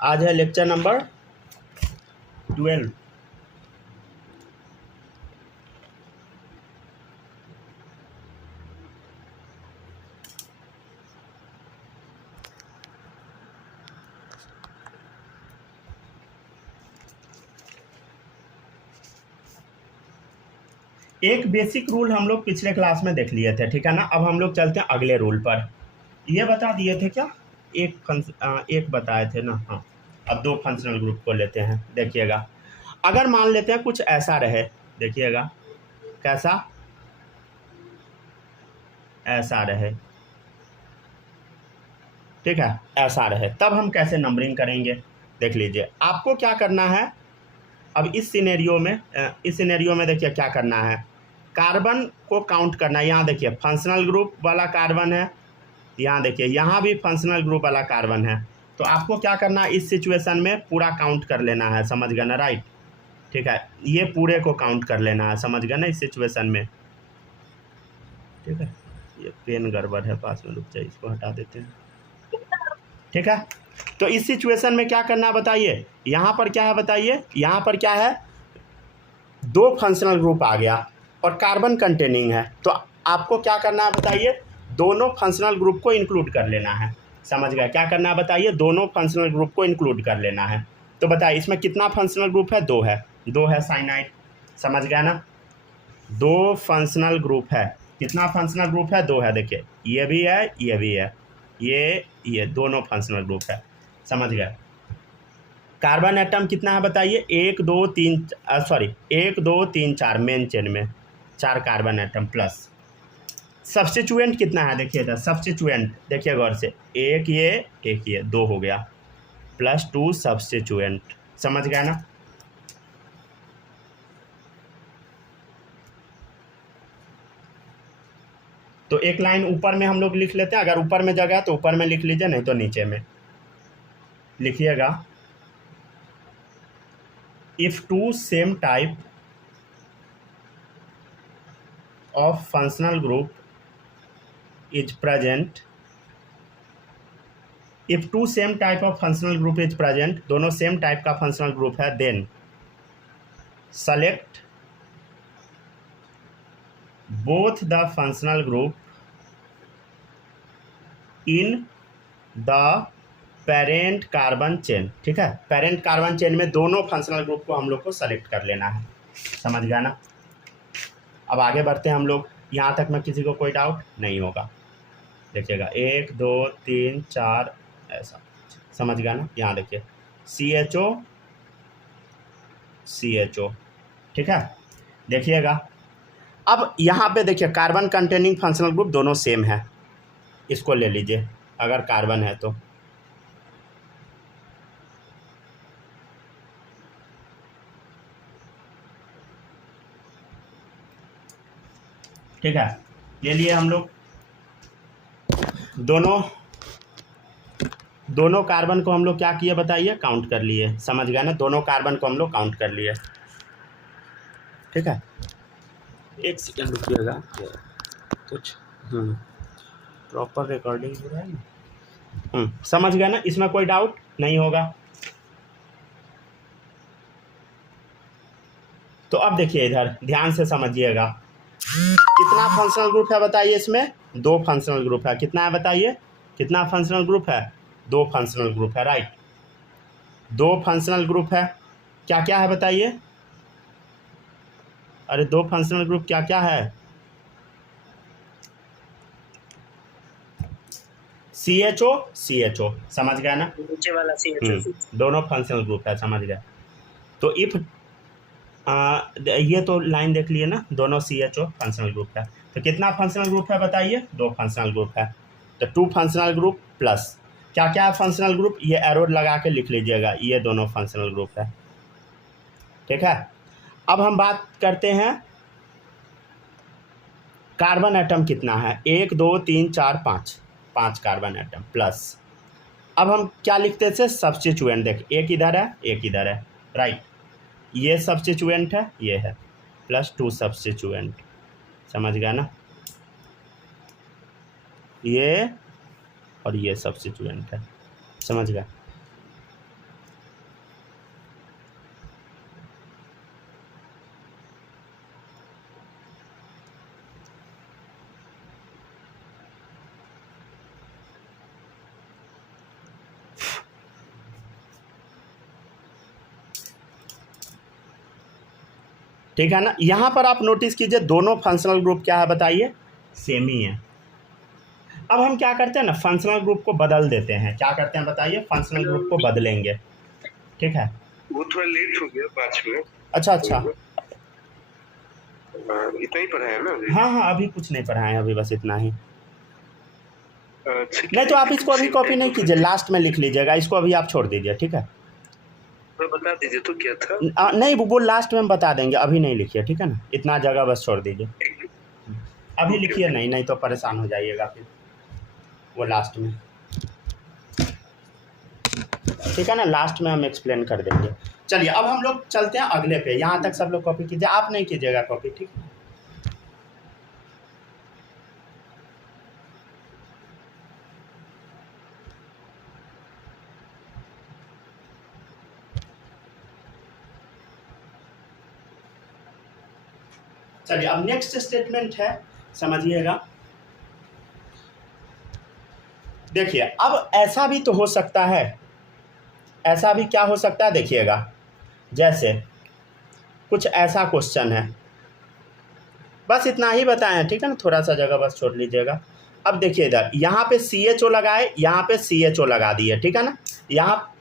आज है lecture number 12। एक बेसिक रूल हम लोग पिछले क्लास में देख लिए थे, ठीक है ना। अब हम लोग चलते हैं अगले रूल पर। ये बता दिए थे क्या, एक बताए थे ना। हाँ, अब दो फंक्शनल ग्रुप को लेते हैं। देखिएगा, अगर मान लेते हैं कुछ ऐसा रहे, देखिएगा कैसा, ऐसा रहे, ठीक है, ऐसा रहे, तब हम कैसे नंबरिंग करेंगे देख लीजिए। आपको क्या करना है अब इस सिनेरियो में देखिए क्या करना है, कार्बन को काउंट करना है। यहाँ देखिए फंक्शनल ग्रुप वाला कार्बन है, यहाँ देखिए यहाँ भी फंक्शनल ग्रुप वाला कार्बन है। तो आपको क्या करना है, इस सिचुएशन में पूरा काउंट कर लेना है, समझ गए ना, राइट। ठीक है, ये पूरे को काउंट कर लेना है, समझ गए ना, इस सिचुएशन में। ठीक है, ये पेन गड़बड़ है, पास में रुक जाइए, इसको हटा देते हैं। ठीक है, तो इस सिचुएशन में क्या करना है बताइए। यहाँ पर क्या है बताइए, यहाँ पर क्या है, दो फंक्शनल ग्रुप आ गया और कार्बन कंटेनिंग है। तो आपको क्या करना है बताइए, दोनों फंक्शनल ग्रुप को इंक्लूड कर लेना है, समझ गए। क्या करना है बताइए, दोनों फंक्शनल ग्रुप को इंक्लूड कर लेना है। तो बताइए इसमें कितना फंक्शनल ग्रुप है, दो है साइनाइड, समझ गया ना। दो फंक्शनल ग्रुप है, कितना फंक्शनल ग्रुप है, दो है। देखिए ये भी है, ये भी है, ये दोनों फंक्शनल ग्रुप है, समझ गए। कार्बन एटम कितना है बताइए, 1 2 3 4 मेन चेन में 4 कार्बन एटम प्लस। सब्स्टिट्यूएंट कितना है देखिए इधर, सब्स्टिट्यूएंट देखिए गौर से, एक ये 2 हो गया, +2 सब्स्टिट्यूएंट, समझ गया ना। तो एक लाइन ऊपर में हम लोग लिख लेते हैं, अगर ऊपर में जगह तो ऊपर में लिख लीजिए, नहीं तो नीचे में लिखिएगा। If two same type of functional group is present, if two same type of functional group is present, दोनों सेम टाइप का फंक्शनल ग्रुप है, then select both the functional group in the parent carbon chain. ठीक है, parent carbon chain में दोनों functional group को हम लोग को सेलेक्ट कर लेना है, समझ गया ना। अब आगे बढ़ते हैं हम लोग, यहाँ तक में किसी को कोई डाउट नहीं होगा। देखिएगा 1 2 3 4 ऐसा, समझ गया ना। यहाँ देखिए CHO, ठीक है। देखिएगा अब यहाँ पे देखिए कार्बन कंटेनिंग फंक्शनल ग्रुप दोनों सेम है, इसको ले लीजिए अगर कार्बन है तो। ठीक है, ले लिए हम लोग, दोनों कार्बन को हम लोग क्या किए बताइए, काउंट कर लिए, समझ गया ना। दोनों कार्बन को हम लोग काउंट कर लिए, ठीक है। एक सेकेंड रुकिएगा, कुछ प्रॉपर रिकॉर्डिंग हो रहा है ना। समझ गया ना, इसमें कोई डाउट नहीं होगा। तो अब देखिए इधर ध्यान से समझिएगा, कितना फंक्शनल ग्रुप है बताइए, इसमें दो फंक्शनल ग्रुप है। कितना है बताइए, कितना फंक्शनल ग्रुप है, दो फंक्शनल ग्रुप है, राइट। दो फंक्शनल ग्रुप है, क्या क्या है बताइए, अरे दो फंक्शनल ग्रुप क्या क्या है, CHO, समझ गया ना, नीचे वाला CHO, दोनों फंक्शनल ग्रुप है, समझ गया। तो इफ ये तो लाइन देख लिए ना, दोनों CHO फंक्शनल ग्रुप है। तो कितना फंक्शनल ग्रुप है बताइए, दो फंक्शनल ग्रुप है। तो 2 फंक्शनल ग्रुप प्लस क्या क्या है फंक्शनल ग्रुप, ये एरो लगा के लिख लीजिएगा, ये दोनों फंक्शनल ग्रुप है, ठीक है। अब हम बात करते हैं कार्बन एटम कितना है, 1 2 3 4 5 कार्बन एटम प्लस। अब हम क्या लिखते थे, सब्स्टिट्यूएंट, देख एक इधर है एक इधर है, राइट। ये सब्स्टिट्यूएंट है, ये है, +2 सब्स्टिट्यूएंट, समझ गया ना। ये और ये सब्स्टिट्यूएंट है, समझ गया। ठीक है ना। यहाँ पर आप नोटिस कीजिए दोनों फंक्शनल ग्रुप क्या है बताइए, सेम ही है। अब हम क्या करते हैं ना, फंक्शनल ग्रुप को बदल देते हैं। क्या करते हैं बताइए, फंक्शनल ग्रुप को बदलेंगे। ठीक है, वो थोड़ा लेट हो गया 5 मिनट। अच्छा अच्छा, इतना ही पढ़ाया ना अभी? हाँ हाँ, अभी कुछ नहीं पढ़ाए, अभी बस इतना ही। ठीक नहीं है, तो आप इसको अभी same कॉपी time नहीं तो कीजिए, फिर लास्ट में लिख लीजिएगा, इसको अभी आप छोड़ दीजिए। ठीक है, थोड़ा बता दीजिए तो क्या था। नहीं वो लास्ट में हम बता देंगे, अभी नहीं लिखिए। ठीक है ना, इतना जगह बस छोड़ दीजिए, अभी ओके, लिखिए ओके। नहीं, नहीं तो परेशान हो जाइएगा फिर, वो लास्ट में। ठीक है ना, लास्ट में हम एक्सप्लेन कर देंगे। चलिए अब हम लोग चलते हैं अगले पे। यहाँ तक सब लोग कॉपी कीजिए, आप नहीं कीजिएगा कॉपी। ठीक है, चलिए अब नेक्स्ट स्टेटमेंट है, समझिएगा। देखिए अब ऐसा भी तो हो सकता है, ऐसा भी क्या हो सकता है देखिएगा, जैसे कुछ ऐसा क्वेश्चन है, बस इतना ही बताएं। ठीक है ना, थोड़ा सा जगह बस छोड़ लीजिएगा। अब देखिए इधर, यहाँ पे CHO लगाए, यहाँ पे CHO लगा दिए। ठीक है ना, यहाँ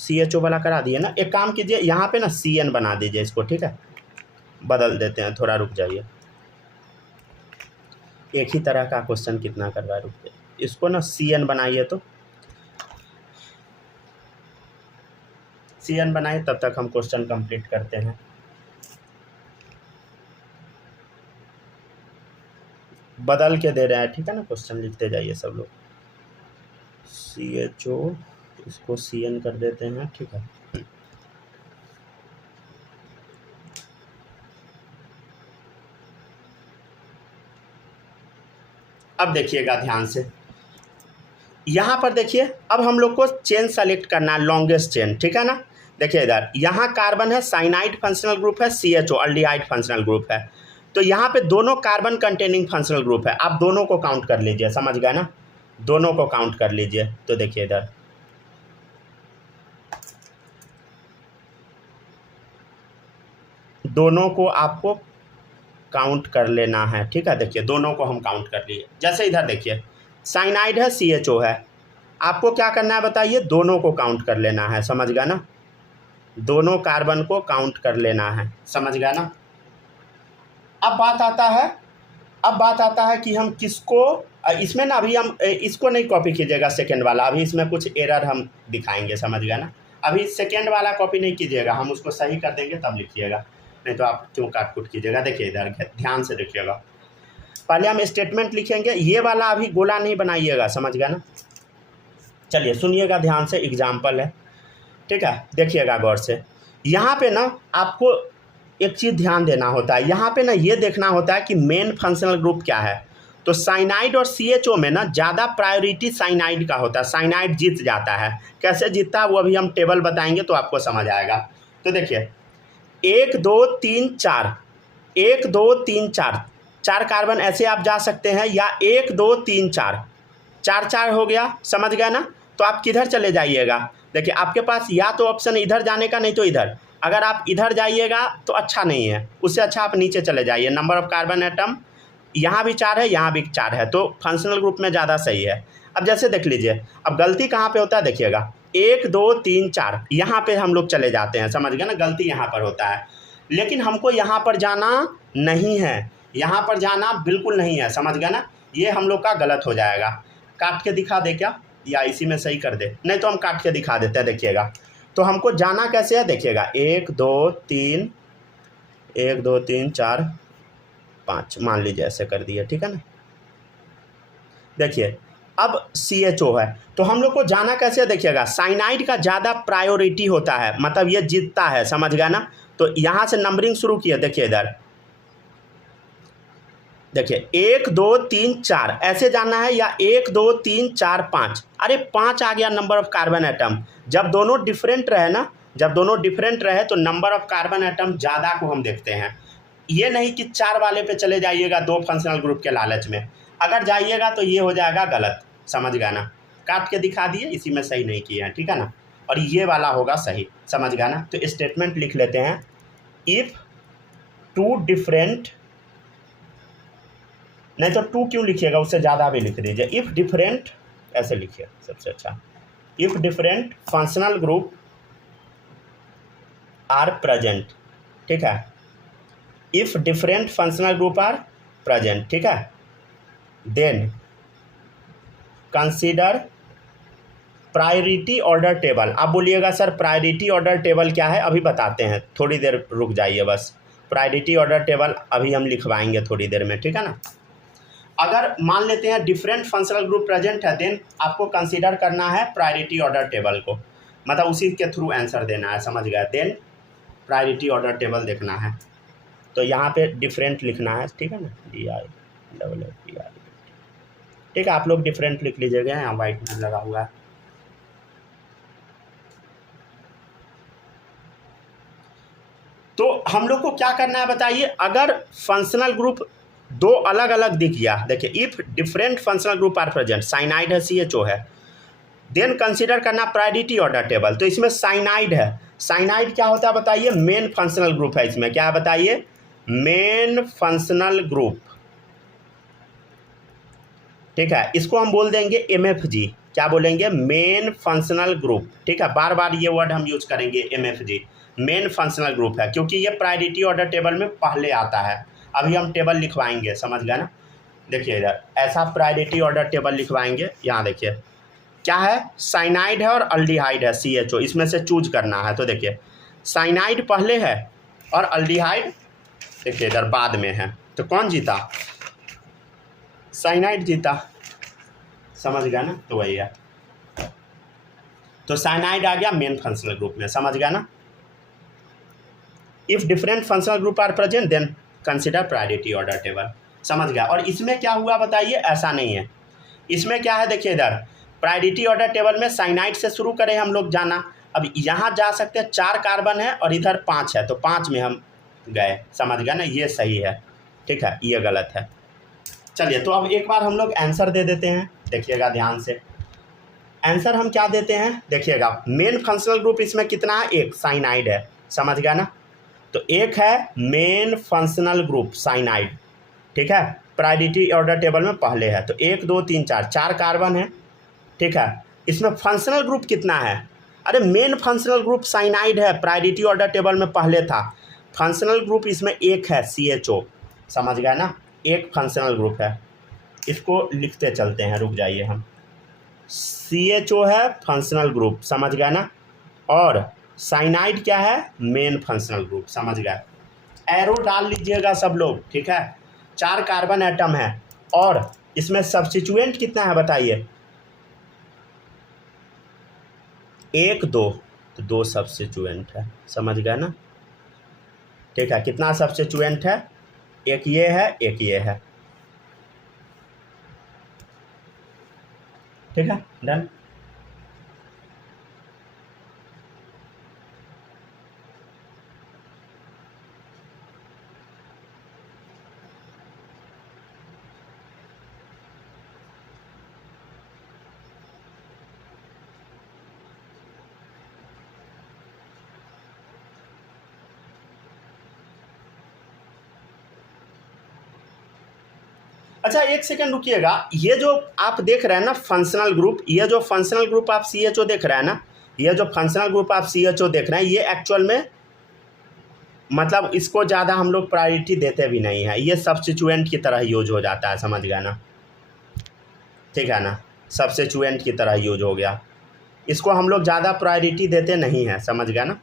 CHO वाला करा दिए ना। एक काम कीजिए, यहाँ पे ना CN बना दीजिए इसको। ठीक है, बदल देते हैं, थोड़ा रुक जाइए, एक ही तरह का क्वेश्चन कितना करवा, रुक जाइए, इसको ना CN बनाइए। तो CN बनाइए, तब तक हम क्वेश्चन कंप्लीट करते हैं। बदल के दे रहे हैं, ठीक है ना, क्वेश्चन लिखते जाइए सब लोग। CHO, इसको CN कर देते हैं। ठीक है, अब देखिएगा ध्यान से, यहाँ पर देखिए, अब हम लोग को चेन सेलेक्ट करना है, लॉन्गेस्ट चेन। ठीक है ना, देखिए इधर, यहाँ कार्बन है, साइनाइड फंक्शनल ग्रुप है, CHO अल्डिहाइड फंक्शनल ग्रुप है। तो यहाँ पे दोनों कार्बन कंटेनिंग फंक्शनल ग्रुप है, आप दोनों को काउंट कर लीजिए, समझ गए ना, दोनों को काउंट कर लीजिए। तो देखिए इधर, दोनों को आपको काउंट कर लेना है। ठीक है, देखिए दोनों को हम काउंट कर लिए। जैसे इधर देखिए, साइनाइड है, CHO है, आपको क्या करना है बताइए, दोनों को काउंट कर लेना है, समझ गया ना, दोनों कार्बन को काउंट कर लेना है, समझ गया ना। अब बात आता है कि हम किसको, इसमें ना अभी हम इसको नहीं कॉपी कीजिएगा सेकेंड वाला, अभी इसमें कुछ एरर हम दिखाएंगे, समझ गया ना। अभी सेकेंड वाला कॉपी नहीं कीजिएगा, हम उसको सही कर देंगे तब लिखिएगा, नहीं तो आप क्यों काट कूट कीजिएगा। देखिए इधर ध्यान से देखिएगा, पहले हम स्टेटमेंट लिखेंगे, ये वाला अभी गोला नहीं बनाइएगा, समझ गया ना। चलिए सुनिएगा ध्यान से, एग्जाम्पल है। ठीक है, देखिएगा गौर से, यहाँ पे ना आपको एक चीज़ ध्यान देना होता है, यहाँ पे ना ये देखना होता है कि मेन फंक्शनल ग्रुप क्या है। तो साइनाइड और CHO में ना ज़्यादा प्रायोरिटी साइनाइड का होता है, साइनाइड जीत जाता है। कैसे जीतता है वो अभी हम टेबल बताएंगे तो आपको समझ आएगा। तो देखिए 1 2 3 4, 1 2 3 4, 4 कार्बन ऐसे आप जा सकते हैं, या 1 2 3 4, 4 4 हो गया, समझ गए ना। तो आप किधर चले जाइएगा, देखिए आपके पास या तो ऑप्शन इधर जाने का, नहीं तो इधर। अगर आप इधर जाइएगा तो अच्छा नहीं है, उससे अच्छा आप नीचे चले जाइए। नंबर ऑफ कार्बन एटम यहाँ भी 4 है, यहाँ भी 4 है, तो फंक्शनल ग्रुप में ज़्यादा सही है। अब जैसे देख लीजिए, अब गलती कहाँ पे होता है देखिएगा, 1 2 3 4 यहाँ पे हम लोग चले जाते हैं, समझ गए ना, गलती यहाँ पर होता है। लेकिन हमको यहाँ पर जाना नहीं है, यहाँ पर जाना बिल्कुल नहीं है, समझ गए ना, ये हम लोग का गलत हो जाएगा। काट के दिखा दे क्या, या इसी में सही कर दे, नहीं तो हम काट के दिखा देते हैं। देखिएगा तो हमको जाना कैसे है, देखिएगा 1 2 3, 1 2 3 4 5 मान लीजिए, ऐसे कर दिए। ठीक है ना, देखिए अब CHO है, तो हम लोग को जाना कैसे है, देखिएगा साइनाइड का ज़्यादा प्रायोरिटी होता है, मतलब ये जीतता है, समझ गया ना। तो यहाँ से नंबरिंग शुरू किया, देखिए इधर देखिए 1 2 3 4 ऐसे जाना है, या 1 2 3 4 5, अरे 5 आ गया नंबर ऑफ कार्बन एटम। जब दोनों डिफरेंट रहे ना, जब दोनों डिफरेंट रहे तो नंबर ऑफ कार्बन एटम ज़्यादा को हम देखते हैं। ये नहीं कि 4 वाले पे चले जाइएगा 2 फंक्शनल ग्रुप के लालच में, अगर जाइएगा तो ये हो जाएगा गलत, समझ गया ना। काट के दिखा दिए, इसी में सही नहीं किया है, ठीक है ना, और ये वाला होगा सही, समझ गया ना। तो स्टेटमेंट लिख लेते हैं, इफ़ टू डिफरेंट, नहीं तो टू क्यों लिखिएगा, उससे ज़्यादा भी लिख दीजिए। इफ़ डिफरेंट ऐसे लिखिए सबसे अच्छा। If different functional group are present, ठीक है। If different functional group are present, ठीक है, then consider priority order table. आप बोलिएगा सर प्रायोरिटी ऑर्डर टेबल क्या है, अभी बताते हैं, थोड़ी देर रुक जाइए बस। प्रायोरिटी ऑर्डर टेबल अभी हम लिखवाएंगे थोड़ी देर में, ठीक है ना। अगर मान लेते हैं डिफरेंट फंक्शनल ग्रुप प्रेजेंट है, देन आपको कंसीडर करना है प्रायोरिटी ऑर्डर टेबल को, मतलब उसी के थ्रू आंसर देना है, समझ गया। देन प्रायोरिटी ऑर्डर टेबल देखना है, तो यहाँ पे डिफरेंट लिखना है, ठीक है ना, DIFFERENT, ठीक है। आप लोग डिफरेंट लिख लीजिएगा, यहाँ वाइट में लगा हुआ है। तो हम लोग को क्या करना है बताइए, अगर फंक्शनल ग्रुप दो अलग अलग दिख गया, देखिए if different functional group are present, cyanide है, CHO है, देन कंसीडर करना प्रायोरिटी ऑर्डर टेबल। तो इसमें साइनाइड है, साइनाइड क्या होता है बताइए, मेन फंक्शनल ग्रुप है। इसमें क्या है बताइए, मेन फंक्शनल ग्रुप, ठीक है। इसको हम बोल देंगे MFG, क्या बोलेंगे, मेन फंक्शनल ग्रुप, ठीक है। बार बार ये वर्ड हम यूज करेंगे MFG, मेन फंक्शनल ग्रुप है, क्योंकि ये प्रायोरिटी ऑर्डर टेबल में पहले आता है। अभी हम टेबल लिखवाएंगे, समझ गए ना। देखिए इधर ऐसा प्रायोरिटी ऑर्डर टेबल लिखवाएंगे, यहाँ देखिए क्या है, साइनाइड है और अल्डिहाइड है, CHO, इसमें से चूज करना है। तो देखिए साइनाइड पहले है और अल्डिहाइड देखिए इधर बाद में है, तो कौन जीता, साइनाइड जीता, समझ गया ना। तो वही है, तो साइनाइड आ गया मेन फंक्शनल ग्रुप में, समझ गया ना। If different functional group are present then consider priority order table, समझ गया। और इसमें क्या हुआ बताइए, ऐसा नहीं है, इसमें क्या है देखिए इधर प्रायोरिटी ऑर्डर टेबल में साइनाइड से शुरू करें हम लोग जाना, अब यहाँ जा सकते हैं, 4 कार्बन है और इधर 5 है, तो 5 में हम गए, समझ गया ना, ये सही है, ठीक है, ये गलत है। चलिए तो अब एक बार हम लोग आंसर दे देते हैं, देखिएगा ध्यान से। आंसर हम क्या देते हैं देखिएगा, मेन फंक्शनल ग्रुप इसमें कितना है, एक साइनाइड है, समझ गया ना। तो एक है मेन फंक्शनल ग्रुप साइनाइड, ठीक है, प्रायोरिटी ऑर्डर टेबल में पहले है, तो 1 2 3 4 4 कार्बन है, ठीक है। इसमें फंक्शनल ग्रुप कितना है, अरे मेन फंक्शनल ग्रुप साइनाइड है, प्रायोरिटी ऑर्डर टेबल में पहले था। फंक्शनल ग्रुप इसमें एक है, CHO, समझ गया ना, एक फंक्शनल ग्रुप है। इसको लिखते चलते हैं, रुक जाइए हम, CHO है फंक्शनल ग्रुप, समझ गया ना, और साइनाइड क्या है, मेन फंक्शनल ग्रुप, समझ गया। एरो डाल लीजिएगा सब लोग, ठीक है। 4 कार्बन एटम है और इसमें सब्स्टिट्यूएंट कितना है बताइए, 1 2, तो 2 सब्स्टिट्यूएंट है, समझ गया ना, ठीक है। कितना सब्स्टिट्यूएंट है, एक ये है, एक ये है, ठीक है, डन। अच्छा एक सेकंड रुकिएगा, ये जो आप देख रहे हैं ना फंक्शनल ग्रुप, ये जो फंक्शनल ग्रुप आप CHO देख रहे हैं ना, ये जो फंक्शनल ग्रुप आप CHO देख रहे हैं, ये एक्चुअल में मतलब इसको ज़्यादा हम लोग प्रायोरिटी देते भी नहीं है, ये सब्स्टिट्यूएंट की तरह यूज हो जाता है, समझ गया ना, ठीक है ना, सब्स्टिट्यूएंट की तरह यूज हो गया, इसको हम लोग ज़्यादा प्रायोरिटी देते नहीं हैं, समझ गया ना।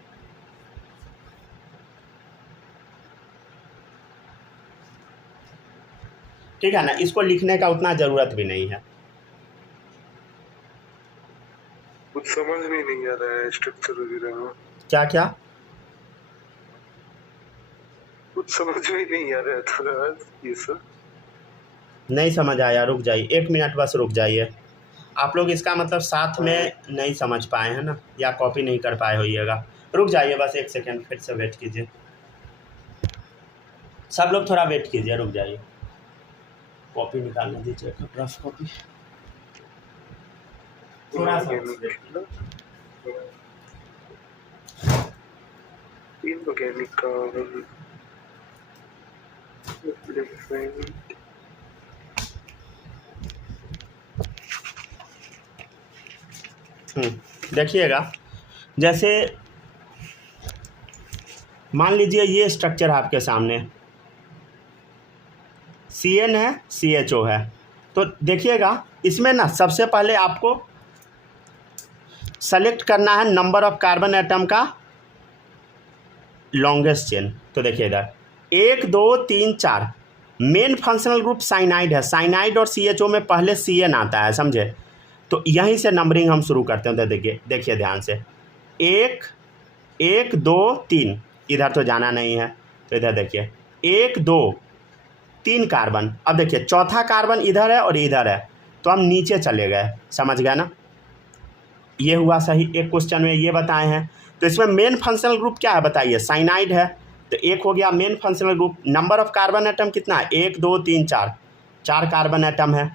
ठीक है ना, इसको लिखने का उतना ज़रूरत भी नहीं है। कुछ समझ में नहीं आ रहा है स्ट्रक्चर वगैरह में, क्या क्या, कुछ समझ में नहीं आ रहा है थोड़ा, ये सब नहीं समझ आया, रुक जाइए 1 मिनट बस, रुक जाइए। आप लोग इसका मतलब साथ में नहीं समझ पाए हैं ना, या कॉपी नहीं कर पाए होइएगा, रुक जाइए बस 1 सेकेंड, फिर से वेट कीजिए, सब लोग थोड़ा वेट कीजिए, रुक जाइए, कॉपी निकालने दीजिए, रफ कॉपी, थोड़ा सा इनऑर्गेनिक का देखिएगा, जैसे मान लीजिए ये स्ट्रक्चर आपके सामने CN है, CHO है, तो देखिएगा इसमें ना सबसे पहले आपको सेलेक्ट करना है नंबर ऑफ कार्बन एटम का लॉन्गेस्ट चेन। तो देखिए इधर 1 2 3 4 मेन फंक्शनल ग्रुप साइनाइड है। साइनाइड और CHO में पहले CN आता है, समझे? तो यहीं से नंबरिंग हम शुरू करते हैं। तो देखिए ध्यान से 1 1 2 3, इधर तो जाना नहीं है, तो इधर देखिए 1 2 3 कार्बन। अब देखिए चौथा कार्बन इधर है और इधर है, तो हम नीचे चले गए, समझ गए ना? ये हुआ सही, एक क्वेश्चन में ये बताए हैं। तो इसमें मेन फंक्शनल ग्रुप क्या है बताइए? साइनाइड है, तो एक हो गया main functional group. Number of carbon atom कितना है? 1 2 3 4, 4 कार्बन एटम है।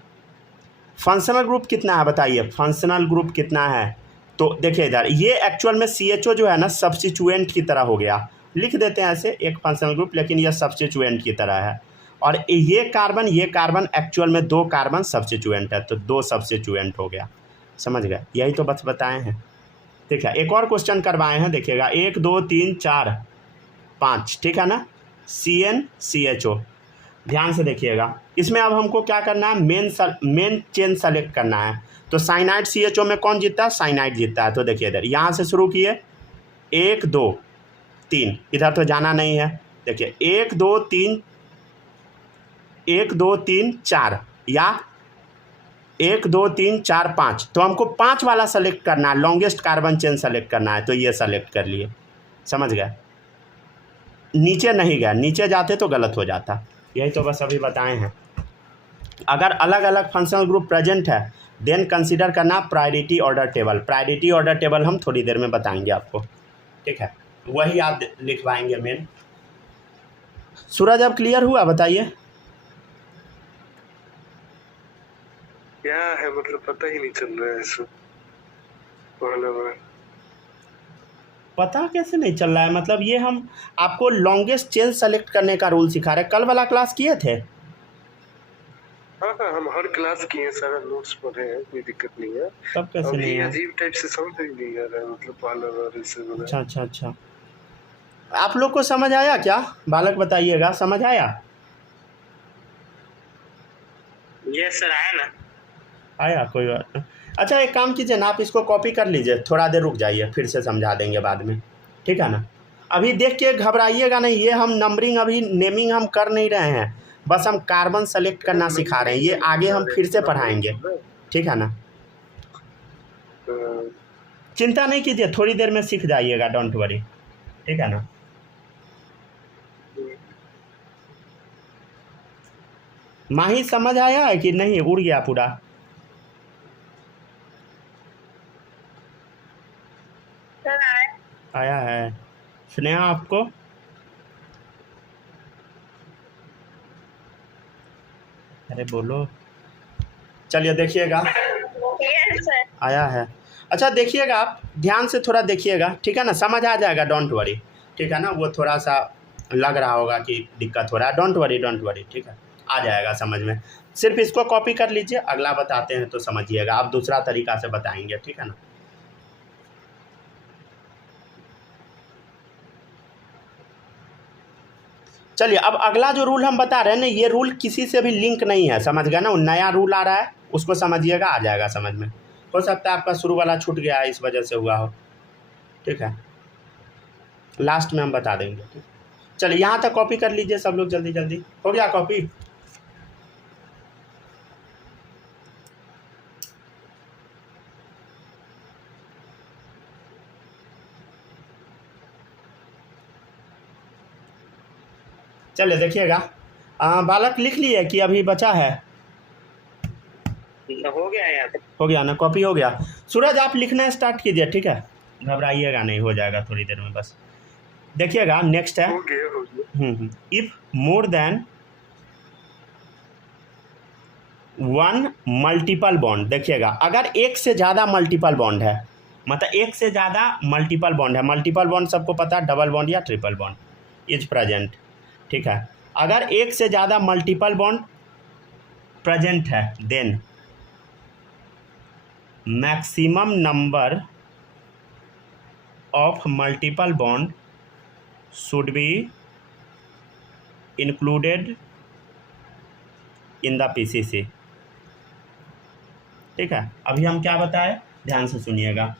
फंक्शनल ग्रुप कितना है बताइए? फंक्शनल ग्रुप कितना है? तो देखिए इधर ये एक्चुअल में CHO जो है ना सब्स्टिट्यूएंट की तरह हो गया, लिख देते हैं ऐसे एक फंक्शनल ग्रुप, लेकिन यह सब्स्टिट्यूएंट की तरह है। और ये कार्बन एक्चुअल में 2 कार्बन सब्स्टिट्यूएंट है, तो 2 सब्स्टिट्यूएंट हो गया, समझ गए? यही तो बस बताए हैं। ठीक है, एक और क्वेश्चन करवाए हैं, देखिएगा 1 2 3 4 5, ठीक है ना? CN CHO, ध्यान से देखिएगा। इसमें अब हमको क्या करना है? मेन चेन सेलेक्ट करना है। तो साइनाइड CHO में कौन जीतता है? साइनाइड जीतता है। तो देखिए इधर यहाँ से शुरू किए 1 2 3, इधर तो जाना नहीं है। देखिए 1 2 3 4 या 1 2 3 4 5, तो हमको 5 वाला सेलेक्ट करना है, लॉन्गेस्ट कार्बन चेन सेलेक्ट करना है। तो ये सेलेक्ट कर लिए, समझ गए? नीचे नहीं गया, नीचे जाते तो गलत हो जाता। यही तो बस अभी बताए हैं। अगर अलग अलग फंक्शनल ग्रुप प्रेजेंट है देन कंसीडर करना priority order table. Priority order table हम थोड़ी देर में बताएंगे आपको, ठीक है? वही आप लिखवाएंगे मेन। सूरज अब क्लियर हुआ? बताइए क्या है, मतलब पता ही नहीं चल रहा है इसमें। पता कैसे नहीं चल रहा है? मतलब ये हम आपको लॉन्गेस्ट चेन सेलेक्ट करने का रूल सिखा रहे हैं। कल वाला क्लास किए थे? हाँ, हम हर क्लास किए हैं, सारा नोट्स पढ़े हैं, कोई दिक्कत नहीं है। तब कैसे नहीं है? अजीब टाइप से समझ नहीं आ रहा है, मतलब पार्लर और इससे। अच्छा, आप लोग को समझ आया क्या? बालक बताइएगा, समझ आया? यस सर, आया ना। आया, कोई बात नहीं। अच्छा एक काम कीजिए ना, आप इसको कॉपी कर लीजिए, थोड़ा देर रुक जाइए, फिर से समझा देंगे बाद में, ठीक है ना? अभी देख के घबराइएगा नहीं, ये हम नंबरिंग अभी नेमिंग हम कर नहीं रहे हैं, बस हम कार्बन सेलेक्ट करना सिखा रहे हैं। ये आगे हम फिर से पढ़ाएंगे, ठीक है ना? चिंता नहीं कीजिए, थोड़ी देर में सीख जाइएगा, डोंट वरी, ठीक है ना? माही समझ आया है कि नहीं? उड़ गया पूरा? आया है। स्नेहा आपको? अरे बोलो। चलिए देखिएगा, आया है। अच्छा देखिएगा, आप ध्यान से थोड़ा देखिएगा, ठीक है ना? समझ आ जाएगा, डोंट वरी, ठीक है ना? वो थोड़ा सा लग रहा होगा कि दिक्कत हो रहा है, डोंट वरी, ठीक है? आ जाएगा समझ में। सिर्फ इसको कॉपी कर लीजिए, अगला बताते हैं तो समझिएगा, आप दूसरा तरीका से बताएंगे, ठीक है ना? चलिए अब अगला जो रूल हम बता रहे हैं ना, ये रूल किसी से भी लिंक नहीं है, समझ गए ना? नया रूल आ रहा है, उसको समझिएगा, आ जाएगा समझ में। हो सकता है आपका शुरू वाला छूट गया है, इस वजह से हुआ हो, ठीक है? लास्ट में हम बता देंगे, ठीक? चलिए यहाँ तक कॉपी कर लीजिए सब लोग, जल्दी जल्दी। हो गया कॉपी? चलिए देखिएगा, बालक लिख लिए कि अभी बचा है? हो गया यार, हो गया ना? कॉपी हो गया। सूरज आप लिखना स्टार्ट कीजिए, ठीक है? घबराइएगा नहीं, हो जाएगा थोड़ी देर में बस। देखिएगा नेक्स्ट है, हो गया। If more than 1 multiple bond. देखिएगा अगर एक से ज़्यादा मल्टीपल बॉन्ड है, मतलब एक से ज़्यादा मल्टीपल बॉन्ड है, मल्टीपल बॉन्ड सबको पता है, डबल बॉन्ड या ट्रिपल बॉन्ड इज प्रेजेंट, ठीक है? अगर एक से ज़्यादा मल्टीपल बॉन्ड प्रेजेंट है then maximum number of multiple bond should be included in the PCC. ठीक है, अभी हम क्या बताएं, ध्यान से सुनिएगा।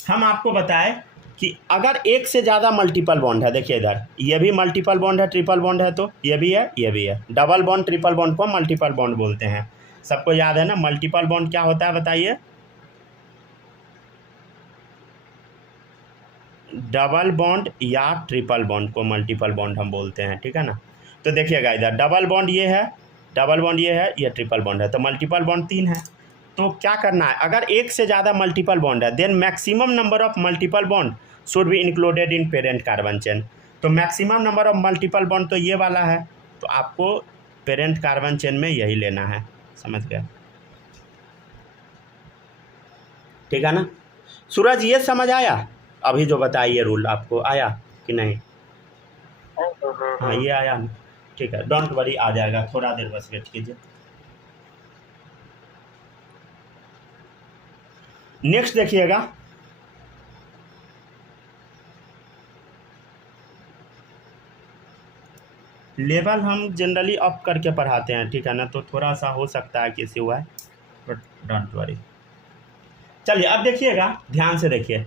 हम आपको बताएं कि अगर एक से ज़्यादा मल्टीपल बॉन्ड है, देखिए इधर ये भी मल्टीपल बॉन्ड है, ट्रिपल बॉन्ड है, तो ये भी है, ये भी है। डबल बॉन्ड ट्रिपल बॉन्ड को मल्टीपल बॉन्ड बोलते हैं, सबको याद है ना। मल्टीपल बॉन्ड क्या होता है बताइए, डबल बॉन्ड या ट्रिपल बॉन्ड को मल्टीपल बॉन्ड हम बोलते हैं, ठीक है ना। तो देखिएगा इधर डबल बॉन्ड ये है, डबल बॉन्ड ये है, ये ट्रिपल बॉन्ड है, तो मल्टीपल बॉन्ड 3 है। तो क्या करना है, अगर एक से ज़्यादा मल्टीपल बॉन्ड है then maximum number of multiple bond should be included in parent carbon chain. तो maximum number of multiple bond तो ये वाला है, तो आपको पेरेंट कार्बन चेन में यही लेना है, समझ गए, ठीक है ना। सूरज ये समझ आया, अभी जो बताइए रूल आपको आया कि नहीं? हाँ ये आया ना, ठीक है, डोंट वरी, आ जाएगा, थोड़ा देर बस वेट कीजिए। नेक्स्ट देखिएगा, लेवल हम जनरली अप करके पढ़ाते हैं, ठीक है ना, तो थोड़ा सा हो सकता है किसी हुआ है, बट डोंट वरी। चलिए अब देखिएगा, ध्यान से देखिए,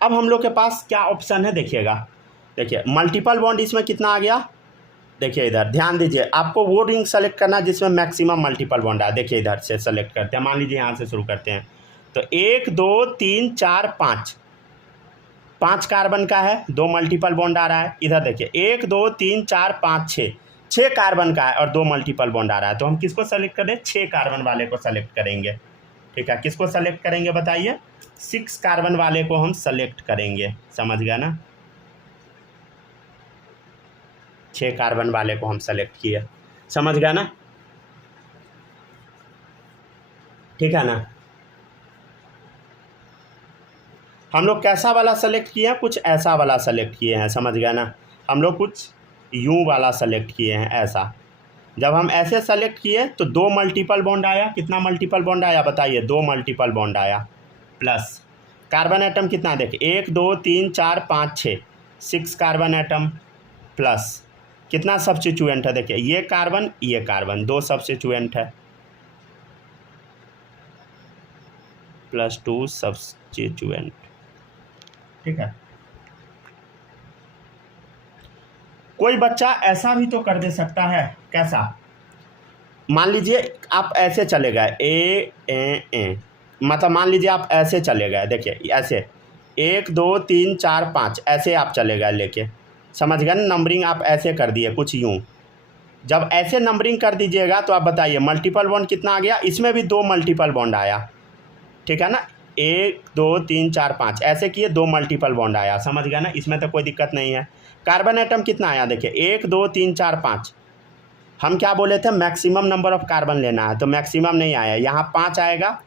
अब हम लोग के पास क्या ऑप्शन है देखिएगा। देखिए मल्टीपल बॉन्ड इसमें कितना आ गया, देखिए इधर ध्यान दीजिए, आपको वो रिंग सेलेक्ट करना है जिसमें मैक्सिमम मल्टीपल बॉन्ड है। देखिए इधर से सेलेक्ट करते हैं, मान लीजिए यहाँ से शुरू करते हैं, तो 1 2 3 4 5, 5 कार्बन का है, 2 मल्टीपल बॉन्ड आ रहा है। इधर देखिए 1 2 3 4 5 6 कार्बन का है और 2 मल्टीपल बॉन्ड आ रहा है, तो हम किसको सेलेक्ट करें, 6 कार्बन वाले को सेलेक्ट करेंगे, ठीक है। किसको सेलेक्ट करेंगे बताइए, 6 कार्बन वाले को हम सेलेक्ट करेंगे, समझ गया ना, 6 कार्बन वाले को हम सेलेक्ट किए, समझ गया ना, ठीक है ना। हम लोग कैसा वाला सेलेक्ट किए हैं, कुछ ऐसा वाला सेलेक्ट किए हैं, समझ गया ना। हम लोग कुछ यूं वाला सेलेक्ट किए हैं, ऐसा। जब हम ऐसे सेलेक्ट किए तो 2 मल्टीपल बॉन्ड आया, कितना मल्टीपल बॉन्ड आया बताइए, 2 मल्टीपल बॉन्ड आया, प्लस कार्बन एटम कितना देखिए 1 2 3 4 5 6 कार्बन एटम, प्लस कितना सब्स्टिट्यूएंट है देखिए, ये कार्बन 2 सब्स्टिट्यूएंट है, प्लस 2 सब्स्टिट्यूएंट, ठीक है। कोई बच्चा ऐसा भी तो कर दे सकता है, कैसा, मान लीजिए आप ऐसे चले गए ए मतलब मान लीजिए आप ऐसे चले गए, देखिए ऐसे 1 2 3 4 5 ऐसे आप चले गए लेके, समझ गए ना, नंबरिंग आप ऐसे कर दिए कुछ यूं। जब ऐसे नंबरिंग कर दीजिएगा तो आप बताइए मल्टीपल बॉन्ड कितना आ गया, इसमें भी 2 मल्टीपल बॉन्ड आया, ठीक है ना, 1 2 3 4 5 ऐसे किए, 2 मल्टीपल बॉन्ड आया, समझ गया ना, इसमें तो कोई दिक्कत नहीं है। कार्बन एटम कितना आया देखिए 1 2 3 4 5, हम क्या बोले थे मैक्सिमम नंबर ऑफ कार्बन लेना है, तो मैक्सिमम नहीं आया, यहाँ 5 आएगा,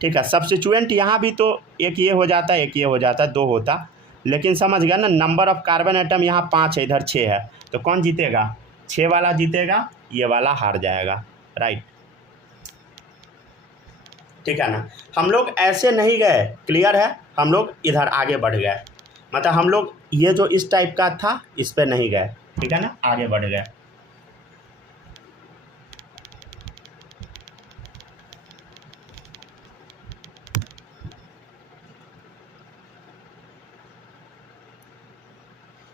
ठीक है। सब्स्टिट्यूएंट यहाँ भी तो एक ये हो जाता है, एक ये हो जाता है, 2 होता, लेकिन समझ गया ना, नंबर ऑफ कार्बन एटम यहाँ 5 है, इधर 6 है, तो कौन जीतेगा, 6 वाला जीतेगा, ये वाला हार जाएगा, राइट, ठीक है ना। हम लोग ऐसे नहीं गए, क्लियर है, हम लोग इधर आगे बढ़ गए, मतलब हम लोग ये जो इस टाइप का था इस पे नहीं गए, ठीक है ना, आगे बढ़ गए।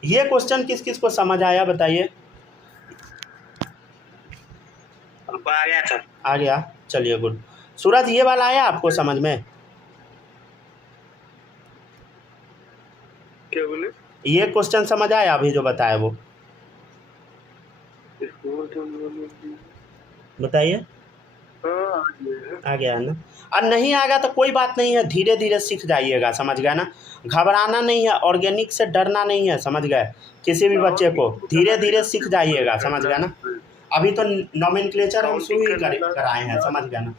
ये क्वेश्चन किस किस को समझ आया बताइए, हमको आ गया था, आ गया, चलिए गुड। सूरज ये वाला आया आपको समझ में, क्या बोले, ये क्वेश्चन समझ आया अभी जो बताया वो, बताइए, आ गया है ना। और नहीं आएगा तो कोई बात नहीं है, धीरे धीरे सीख जाइएगा, समझ गए ना, घबराना नहीं है, ऑर्गेनिक से डरना नहीं है, समझ गए, किसी भी बच्चे को धीरे धीरे सीख जाइएगा, समझ गए ना। अभी तो नॉमेनक्लेचर हम शुरू ही कराए हैं, समझ गए ना।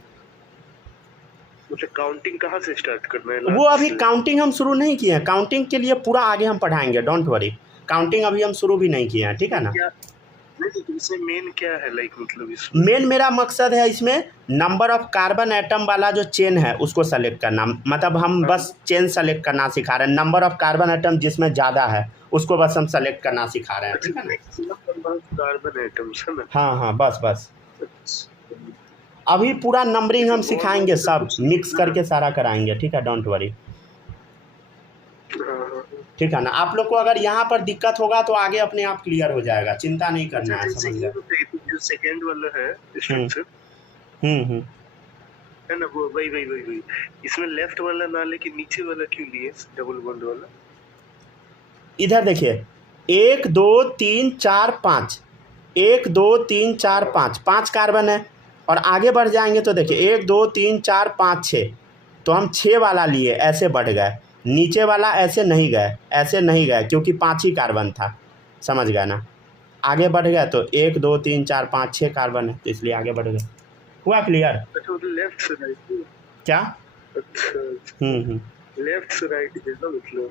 मतलब काउंटिंग कहाँ से स्टार्ट करना है? वो अभी काउंटिंग हम शुरू नहीं किए हैं, काउंटिंग के लिए पूरा आगे हम पढ़ाएंगे, डोंट वरी। काउंटिंग अभी हम शुरू भी नहीं किए हैं, ठीक है ना। नहीं, तो इसमें मेन क्या है, लाइक मतलब इसमें मेन मेरा मकसद है इसमें नंबर ऑफ कार्बन एटम वाला जो चेन है उसको सेलेक्ट करना, मतलब हम बस चेन सेलेक्ट करना सिखा रहे हैं। नंबर ऑफ कार्बन एटम जिसमें ज़्यादा है उसको बस हम सेलेक्ट करना सिखा रहे हैं, ठीक है ना। कार्बन एटम्स है ना। हाँ, बस अभी पूरा नंबरिंग हम सिखाएंगे, सब मिक्स करके सारा कराएंगे, ठीक है, डोंट वरी, ठीक है ना। आप लोग को अगर यहाँ पर दिक्कत होगा तो आगे अपने आप क्लियर हो जाएगा, चिंता नहीं करना है, समझ गए। जो सेकंड वाला है स्ट्रक्चर है ना, वो वही इसमें लेफ्ट वाला ना लेके नीचे वाला क्यों लिए, डबल बॉन्ड वाला? इधर देखिए 1 2 3 4 5, 1 2 3 4 5, 5 कार्बन है। और आगे बढ़ जाएंगे तो देखिए 1 2 3 4 5 6, तो हम 6 वाला लिए, ऐसे बढ़ गए। नीचे वाला ऐसे नहीं गए क्योंकि 5 ही कार्बन था, समझ गए ना। आगे बढ़ गया तो 1 2 3 4 5 6 कार्बन है, तो इसलिए आगे बढ़ गए। हुआ क्लियर? अच्छा, लेफ्ट से राइट क्या? अच्छा, लेफ्ट से राइट है ना, मतलब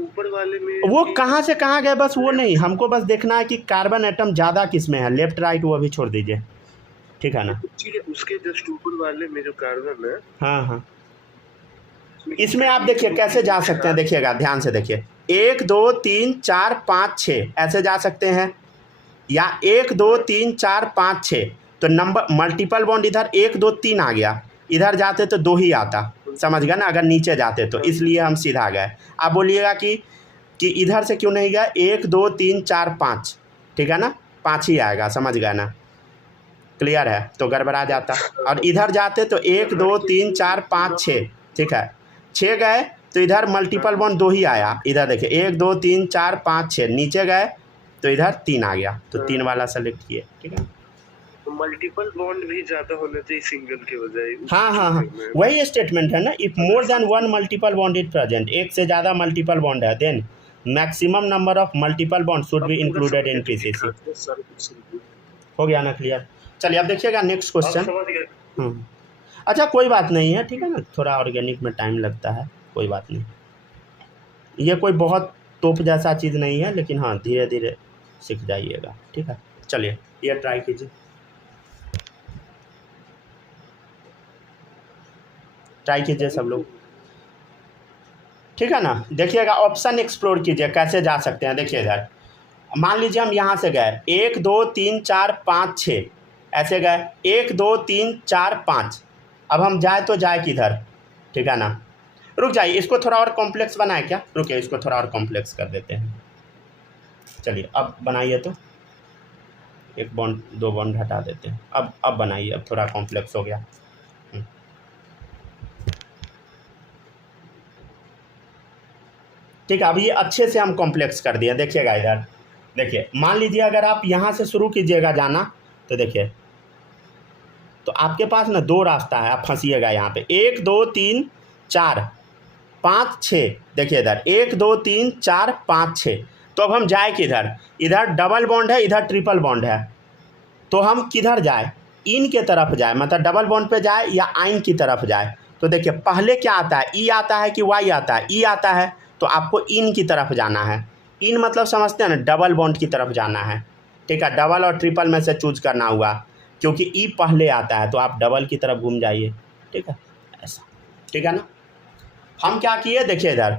ऊपर वाले में वो कहाँ से कहाँ गए बस वो नहीं, हमको बस देखना है कि कार्बन एटम ज़्यादा किस में है, लेफ्ट राइट वो अभी छोड़ दीजिए, ठीक है ना। ठीक है, उसके जस्ट ऊपर वाले में जो कार्बन है, हाँ, इसमें आप देखिए कैसे जा सकते हैं, देखिएगा ध्यान से देखिए, 1 2 3 4 5 6 ऐसे जा सकते हैं, या 1 2 3 4 5 6, तो नंबर मल्टीपल बॉन्ड इधर 1 2 3 आ गया, इधर जाते तो 2 ही आता, समझ गए ना, अगर नीचे जाते तो, इसलिए हम सीधा गए। आप बोलिएगा कि इधर से क्यों नहीं गया, 1 2 3 4 5, ठीक है ना, 5 ही आएगा, समझ गए ना, क्लियर है, तो गड़बड़ा जाता। और इधर जाते तो 1 2 3 4 5 6, ठीक है, 6 गए तो इधर मल्टीपल बॉन्ड 2 ही आया, इधर देखिए 1 2 3 4 5 6, नीचे गए तो इधर 3 आ गया, तो 3 वाला सेलेक्ट किए, ठीक है। मल्टीपल बॉन्ड भी ज्यादा होना चाहिए सिंगल के बजाय। हाँ, वही स्टेटमेंट है ना, if more than 1 multiple bond is present, एक से ज़्यादा मल्टीपल बॉन्ड है, then maximum number of multiple bond should be included in PCC. हो गया ना क्लियर? चलिए अब देखिएगा नेक्स्ट क्वेश्चन। अच्छा कोई बात नहीं है, ठीक है ना, थोड़ा ऑर्गेनिक में टाइम लगता है, कोई बात नहीं, ये कोई बहुत तोप जैसा चीज़ नहीं है, लेकिन हाँ धीरे धीरे सीख जाइएगा, ठीक है। चलिए ये ट्राई कीजिए, ट्राई कीजिए सब लोग, ठीक है ना। देखिएगा ऑप्शन एक्सप्लोर कीजिए कैसे जा सकते हैं। देखिए इधर मान लीजिए हम यहाँ से गए 1 2 3 4 5 6 ऐसे गए, 1 2 3 4 5, अब हम जाए तो जाए किधर, ठीक है ना। रुक जाइए, इसको थोड़ा और कॉम्प्लेक्स बनाए क्या, रुकिए इसको थोड़ा और कॉम्प्लेक्स कर देते हैं। चलिए अब बनाइए, तो 1 बॉन्ड 2 बॉन्ड हटा देते हैं, अब बनाइए, अब थोड़ा कॉम्प्लेक्स हो गया। ठीक है, अब ये अच्छे से हम कॉम्प्लेक्स कर दिया। देखिएगा इधर देखिए, मान लीजिए अगर आप यहाँ से शुरू कीजिएगा जाना, तो देखिए तो आपके पास ना 2 रास्ता है, आप फंसिएगा यहाँ पे 1 2 3 4 5 6, देखिए इधर 1 2 3 4 5 6, तो अब हम जाए किधर, इधर डबल बॉन्ड है, इधर ट्रिपल बॉन्ड है, तो हम किधर जाए, इन के तरफ जाए, मतलब डबल बॉन्ड पे जाए या आइन की तरफ जाए। तो देखिए पहले क्या आता है, ई आता है कि वाई आता है, ई आता है, तो आपको इन की तरफ जाना है। इन मतलब समझते हैं ना, डबल बॉन्ड की तरफ जाना है, ठीक है। डबल और ट्रिपल में से चूज करना हुआ, क्योंकि ई पहले आता है तो आप डबल की तरफ घूम जाइए, ठीक है, ऐसा, ठीक है ना। हम क्या किए, देखिए इधर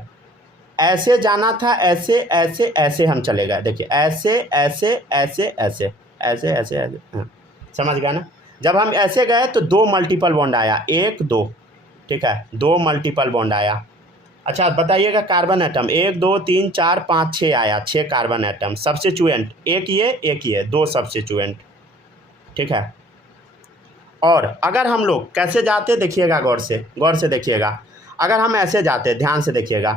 ऐसे जाना था, ऐसे ऐसे ऐसे हम चले गए, देखिए ऐसे ऐसे ऐसे ऐसे ऐसे ऐसे ऐसे, हाँ समझ गया ना। जब हम ऐसे गए तो 2 मल्टीपल बॉन्ड आया, 1 2, ठीक है, 2 मल्टीपल बॉन्ड आया। अच्छा बताइएगा कार्बन एटम 1 2 3 4 5 6 आया, 6 कार्बन एटम। सब्स्टिट्यूएंट एक ये 2 सब्स्टिट्यूएंट, ठीक है। और अगर हम लोग कैसे जाते, देखिएगा गौर से देखिएगा, अगर हम ऐसे जाते, ध्यान से देखिएगा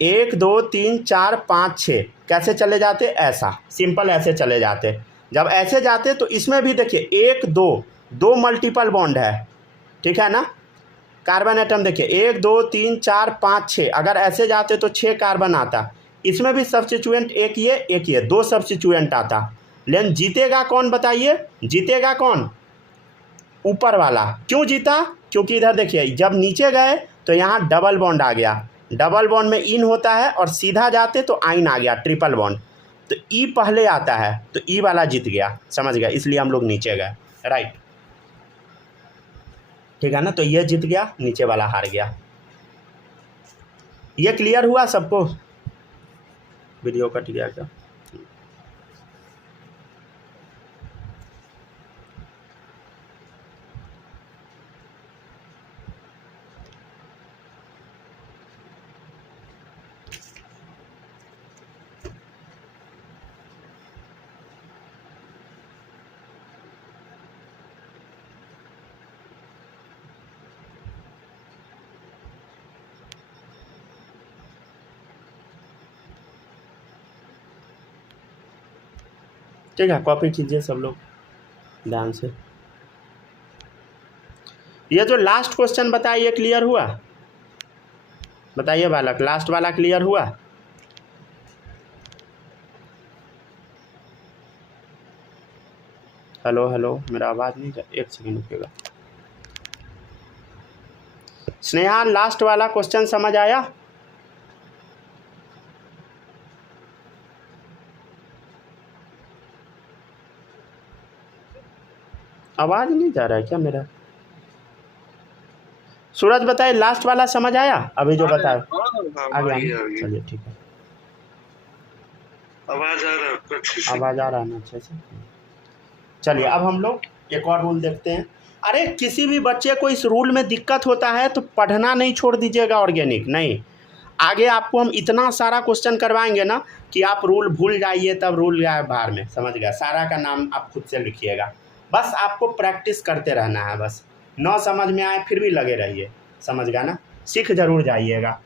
1 2 3 4 5 6 कैसे चले जाते, ऐसा सिंपल ऐसे चले जाते। जब ऐसे जाते तो इसमें भी देखिए 1 2 मल्टीपल बॉन्ड है, ठीक है ना। कार्बन एटम देखिए 1 2 3 4 5 6, अगर ऐसे जाते तो 6 कार्बन आता, इसमें भी सब्स्टिट्यूएंट एक ये 2 सब्स्टिट्यूएंट आता। लेकिन जीतेगा कौन बताइए? जीतेगा कौन? ऊपर वाला। क्यों जीता? क्योंकि इधर देखिए जब नीचे गए तो यहाँ डबल बॉन्ड आ गया, डबल बॉन्ड में इन होता है और सीधा जाते तो आइन आ गया, ट्रिपल बॉन्ड, तो ई पहले आता है तो ई वाला जीत गया, समझ गया, इसलिए हम लोग नीचे गए, राइट, ठीक है ना। तो ये जीत गया, नीचे वाला हार गया। ये क्लियर हुआ सबको? वीडियो कट गया क्या? ठीक है, कॉपी कीजिए सब लोग ध्यान से। ये जो लास्ट क्वेश्चन बताइए क्लियर हुआ? बताइए बालक, लास्ट वाला क्लियर हुआ? हेलो हेलो, मेरा आवाज़ नहीं जा, एक सेकंड रुकिएगा। स्नेहा, लास्ट वाला क्वेश्चन समझ आया? आवाज़ नहीं जा रहा है क्या मेरा? सूरज बताए, लास्ट वाला समझ आया? अभी जो बताया आ गया, चलिए ठीक है। आवाज आ रहा है? आवाज़ आ रहा है ना अच्छे से? चलिए अब हम लोग एक और रूल देखते हैं। अरे किसी भी बच्चे को इस रूल में दिक्कत होता है तो पढ़ना नहीं छोड़ दीजिएगा ऑर्गेनिक, नहीं, आगे आपको हम इतना सारा क्वेश्चन करवाएंगे ना कि आप रूल भूल जाइए, तब रूल गया बाहर में, समझ गया। सारा का नाम आप खुद से लिखिएगा, बस आपको प्रैक्टिस करते रहना है, बस न समझ में आए फिर भी लगे रहिए, समझ गया ना, सीख जरूर जाइएगा।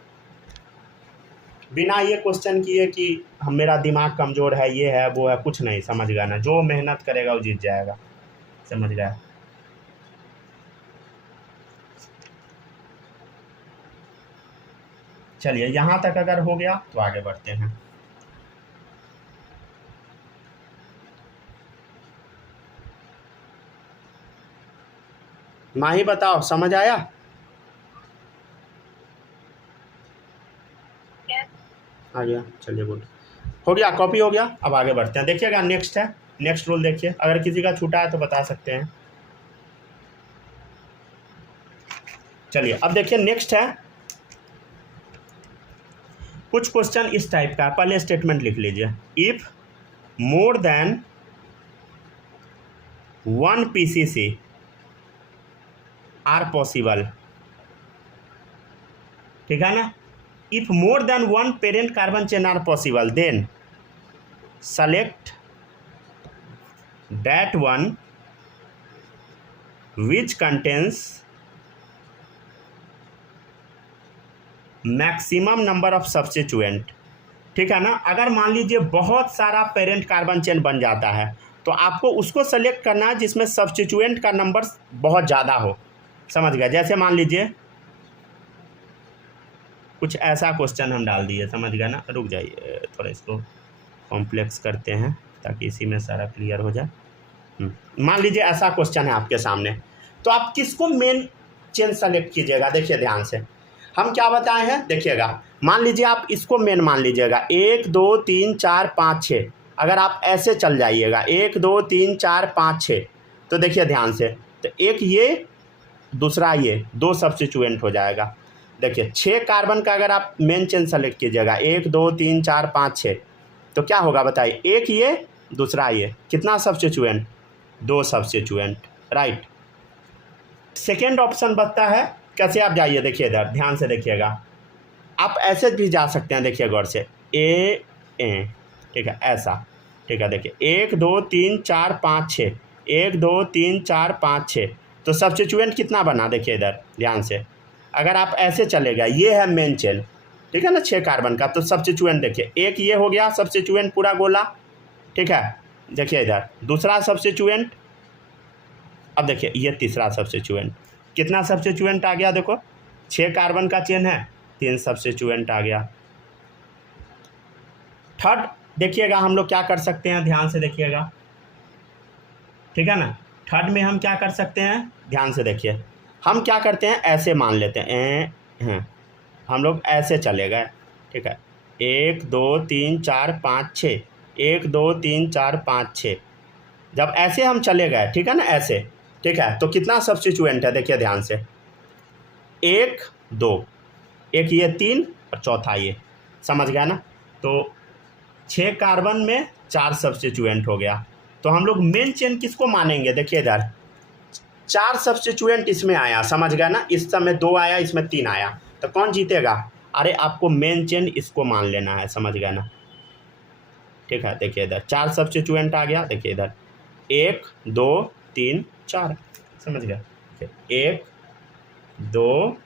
बिना ये क्वेश्चन किए कि हम मेरा दिमाग कमज़ोर है, ये है वो है, कुछ नहीं, समझ गया ना। जो मेहनत करेगा वो जीत जाएगा, समझ गया। चलिए यहाँ तक अगर हो गया तो आगे बढ़ते हैं। माही बताओ, समझ आया? आ गया, चलिए गुड, हो गया, कॉपी हो गया। अब आगे बढ़ते हैं, देखिएगा नेक्स्ट है, नेक्स्ट रूल देखिए, अगर किसी का छूटा है तो बता सकते हैं। चलिए अब देखिए नेक्स्ट है, कुछ क्वेश्चन इस टाइप का। पहले स्टेटमेंट लिख लीजिए, if more than 1 PCC are possible, ठीक है ना। If more than 1 parent carbon chain are possible, then select that one which contains maximum number of substituent, ठीक है ना। अगर मान लीजिए बहुत सारा पेरेंट कार्बन चेन बन जाता है तो आपको उसको सेलेक्ट करना है जिसमें सब्स्टिट्यूएंट का नंबर बहुत ज़्यादा हो, समझ गया। जैसे मान लीजिए कुछ ऐसा क्वेश्चन हम डाल दिए, समझ गया ना। रुक जाइए, थोड़ा इसको कॉम्प्लेक्स करते हैं ताकि इसी में सारा क्लियर हो जाए। मान लीजिए ऐसा क्वेश्चन है आपके सामने, तो आप किसको मेन चेन सेलेक्ट कीजिएगा? देखिए ध्यान से, हम क्या बताए हैं, देखिएगा। मान लीजिए आप इसको मेन मान लीजिएगा, 1 2 3 4 5 6, अगर आप ऐसे चल जाइएगा 1 2 3 4 5 6, तो देखिए ध्यान से, तो एक ये, दूसरा ये, 2 सब्स्टिट्यूएंट हो जाएगा। देखिए 6 कार्बन का अगर आप मेन चेन सेलेक्ट कीजिएगा, 1 2 3 4 5 6, तो क्या होगा बताइए, एक ये, दूसरा ये, कितना substituent? 2 substituent, right. Second option बचता है, कैसे आप जाइए, देखिए इधर ध्यान से देखिएगा, आप ऐसे भी जा सकते हैं, देखिए गौर से, ए, ठीक है, ऐसा, ठीक है। देखिए 1 2 3 4 5 6, 1 2 3 4 5 6, तो सब्स्टिट्यूएंट कितना बना, देखिए इधर ध्यान से। अगर आप ऐसे चलेगा, ये है मेन चेन, ठीक है ना, 6 कार्बन का, तो सब्स्टिट्यूएंट देखिए, एक ये हो गया सब्स्टिट्यूएंट पूरा गोला, ठीक है। देखिए इधर दूसरा सब्स्टिट्यूएंट, अब देखिए ये तीसरा सब्स्टिट्यूएंट, कितना सब्स्टिट्यूएंट आ गया, देखो 6 कार्बन का चेन है, 3 सब्स्टिट्यूएंट आ गया। थर्ड देखिएगा हम लोग क्या कर सकते हैं, ध्यान से देखिएगा, ठीक है ना। थर्ड में हम क्या कर सकते हैं, ध्यान से देखिए, हम क्या करते हैं, ऐसे मान लेते हैं, हम लोग ऐसे चले गए, ठीक है, 1 2 3 4 5 6, 1 2 3 4 5 6, जब ऐसे हम चले गए, ठीक है ना, ऐसे, ठीक है, तो कितना सब्स्टिट्यूएंट है, देखिए ध्यान से, 1 2, एक ये 3 और चौथा ये, समझ गया ना। तो 6 कार्बन में 4 सब्स्टिट्यूएंट हो गया। तो हम लोग मेन चेन किसको मानेंगे, देखिए इधर 4 सब्स्टिट्यूएंट इसमें आया, समझ गया ना, इस समय 2 आया, इसमें 3 आया, तो कौन जीतेगा, अरे आपको मेन चेन इसको मान लेना है, समझ गया ना, ठीक है। देखिए इधर 4 सब्स्टिट्यूएंट आ गया, देखिए इधर 1 2 3 4, समझ गया, 1 2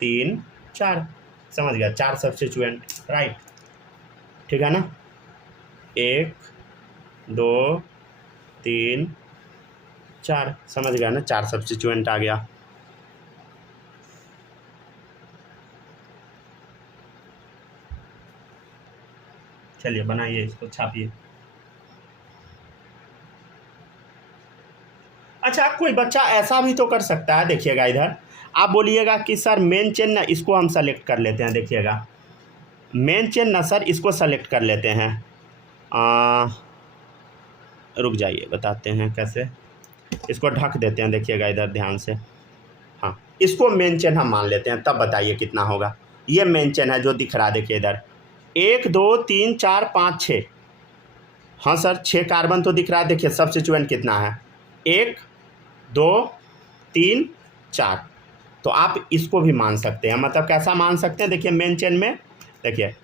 3 4, समझ गया, 4 सब्स्टिट्यूएंट, राइट, ठीक है ना, 1 2 3 4, समझ गया ना, 4 सब्स्टिट्यूएंट आ गया। चलिए बनाइए इसको, छापिए। अच्छा, कोई बच्चा ऐसा भी तो कर सकता है, देखिएगा इधर, आप बोलिएगा कि सर मेन चेन ना, इसको हम सेलेक्ट कर लेते हैं, देखिएगा मेन चेन ना सर, इसको सेलेक्ट कर लेते हैं, रुक जाइए बताते हैं कैसे, इसको ढक देते हैं, देखिएगा इधर ध्यान से, हाँ इसको मेन चेन हम मान लेते हैं, तब बताइए कितना होगा। ये मेन चेन है जो दिख रहा है, देखिए इधर 1 2 3 4 5 6, हाँ सर 6 कार्बन तो दिख रहा है, देखिए सब्स्टिट्यूएंट कितना है, 1 2 3 4, तो आप इसको भी मान सकते हैं, मतलब कैसा मान सकते हैं, देखिए मेन चेन में, देखिए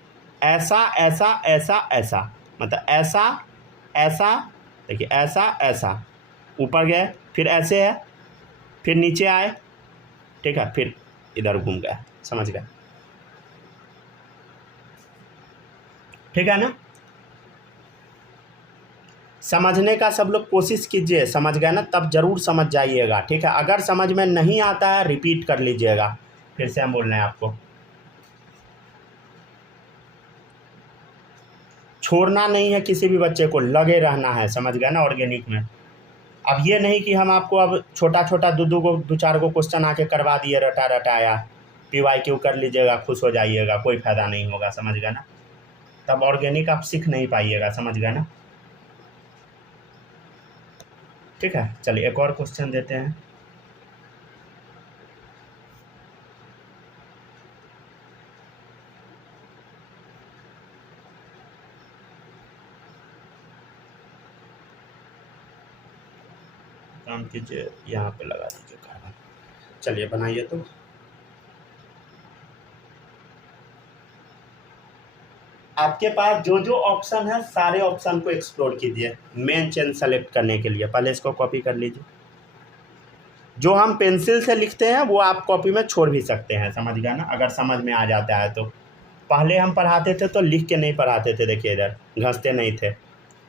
ऐसा ऐसा ऐसा ऐसा, मतलब ऐसा ऐसा, देखिए ऐसा ऐसा, ऊपर गए, फिर ऐसे है, फिर नीचे आए, ठीक है, फिर इधर घूम गए, समझ गए, ठीक है ना। समझने का सब लोग कोशिश कीजिए, समझ गए ना, तब जरूर समझ जाइएगा, ठीक है। अगर समझ में नहीं आता है रिपीट कर लीजिएगा, फिर से हम बोल रहे हैं आपको, छोड़ना नहीं है किसी भी बच्चे को, लगे रहना है, समझ गए ना, ऑर्गेनिक में। अब ये नहीं कि हम आपको अब छोटा छोटा दो चार को क्वेश्चन आके करवा दिए, रटा रटाया, PYQ कर लीजिएगा, खुश हो जाइएगा, कोई फायदा नहीं होगा, समझ गए ना, तब ऑर्गेनिक आप सीख नहीं पाइएगा, समझ गए ना, ठीक है। चलिए एक और क्वेश्चन देते हैं, काम कीजिए, यहाँ पे लगा दीजिए कार्बन, चलिए बनाइए। तो आपके पास जो जो ऑप्शन है सारे ऑप्शन को एक्सप्लोर कीजिए मेन चेन सेलेक्ट करने के लिए, पहले इसको कॉपी कर लीजिए, जो हम पेंसिल से लिखते हैं वो आप कॉपी में छोड़ भी सकते हैं, समझ गया ना, अगर समझ में आ जाता है तो। पहले हम पढ़ाते थे तो लिख के नहीं पढ़ाते थे, देखिए इधर घसते नहीं थे,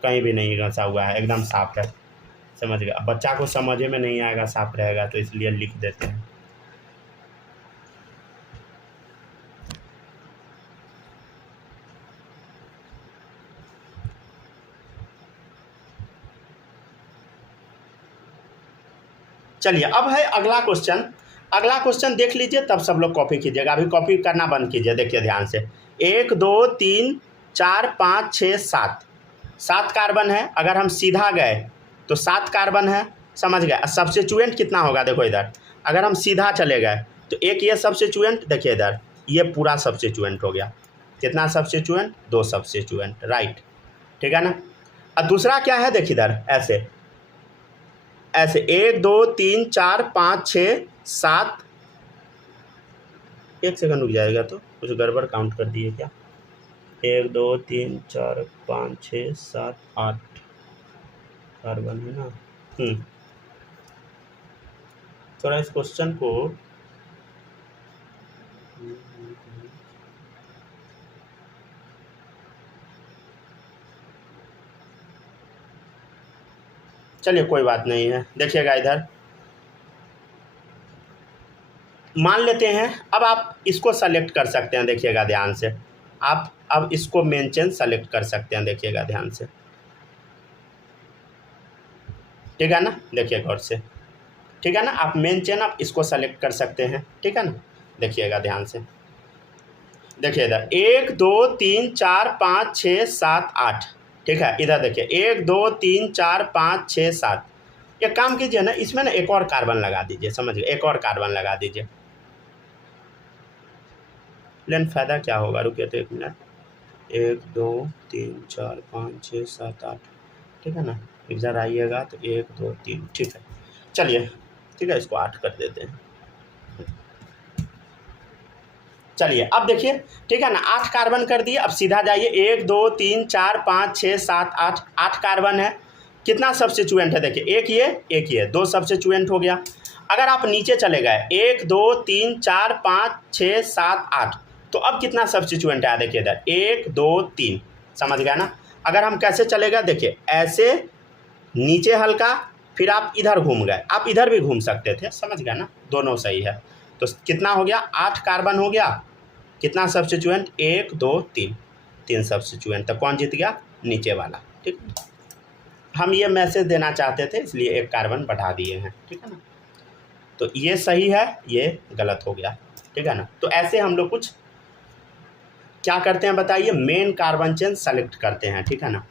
कहीं भी नहीं घसा हुआ है, एकदम साफ है, समझ गया। बच्चा को समझ में नहीं आएगा, साफ रहेगा, तो इसलिए लिख देते हैं। चलिए अब है अगला क्वेश्चन, अगला क्वेश्चन देख लीजिए, तब सब लोग कॉपी कीजिएगा, अभी कॉपी करना बंद कीजिए, देखिए ध्यान से, 1 2 3 4 5 6 7, 7 कार्बन है, अगर हम सीधा गए तो 7 कार्बन है, समझ गए। सब्स्टिट्यूएंट कितना होगा, देखो इधर, अगर हम सीधा चले गए तो एक ये सब्स्टिट्यूएंट, देखिए इधर ये पूरा सब्स्टिट्यूएंट हो गया, कितना सब्स्टिट्यूएंट, 2 सब्स्टिट्यूएंट, राइट, ठीक है ना। और दूसरा क्या है, देखिए इधर ऐसे ऐसे 1 2 3 4 5 6 7, एक सेकंड रुक जाएगा, तो कुछ गड़बड़ काउंट कर दिए क्या, 1 2 3 4 5 6 7 8 कार्बन है ना, थोड़ा इस क्वेश्चन को चलिए कोई बात नहीं है, देखिएगा इधर मान लेते हैं। अब आप इसको सेलेक्ट कर सकते हैं, देखिएगा ध्यान से, आप अब इसको मेन चेन सेलेक्ट कर सकते हैं, देखिएगा ध्यान से, ठीक है ना, देखिए गौर से, ठीक है ना। आप मेन चेन आप इसको सेलेक्ट कर सकते हैं, ठीक है ना। देखिएगा ध्यान से, देखिए इधर 1 2 3 4 5 6 7 8, ठीक है। इधर देखिए 1 2 3 4 5 6 7। एक काम कीजिए ना, इसमें ना एक और कार्बन लगा दीजिए, समझ गए, एक और कार्बन लगा दीजिए। लेकिन फ़ायदा क्या होगा, रुकिए तो 1 मिनट, 1 2 3 4 5 6 7 8, ठीक है ना। इधर आइएगा तो 1 2 3, ठीक है। चलिए ठीक है, इसको 8 कर देते हैं। चलिए अब देखिए, ठीक है ना, 8 कार्बन कर दिए। अब सीधा जाइए, 1 2 3 4 5 6 7 8, 8 कार्बन है। कितना सब्स्टिट्यूएंट है, देखिए एक ये 2 सब्स्टिट्यूएंट हो गया। अगर आप नीचे चले गए 1 2 3 4 5 6 7 8, तो अब कितना सब्स्टिट्यूएंट है, देखिए इधर 1 2 3, समझ गया ना। अगर हम कैसे चलेगा, देखिए ऐसे नीचे हल्का, फिर आप इधर घूम गए, आप इधर भी घूम सकते थे, समझ गया ना, दोनों सही है। तो कितना हो गया, 8 कार्बन हो गया। कितना सब्स्टिट्यूएंट, 1 2 3, 3 सब्स्टिट्यूएंट। तो कौन जीत गया, नीचे वाला, ठीक है। हम ये मैसेज देना चाहते थे, इसलिए एक कार्बन बढ़ा दिए हैं, ठीक है ना। तो ये सही है, ये गलत हो गया, ठीक है ना। तो ऐसे हम लोग कुछ क्या करते हैं बताइए, मेन कार्बन चेन सेलेक्ट करते हैं, ठीक है ना।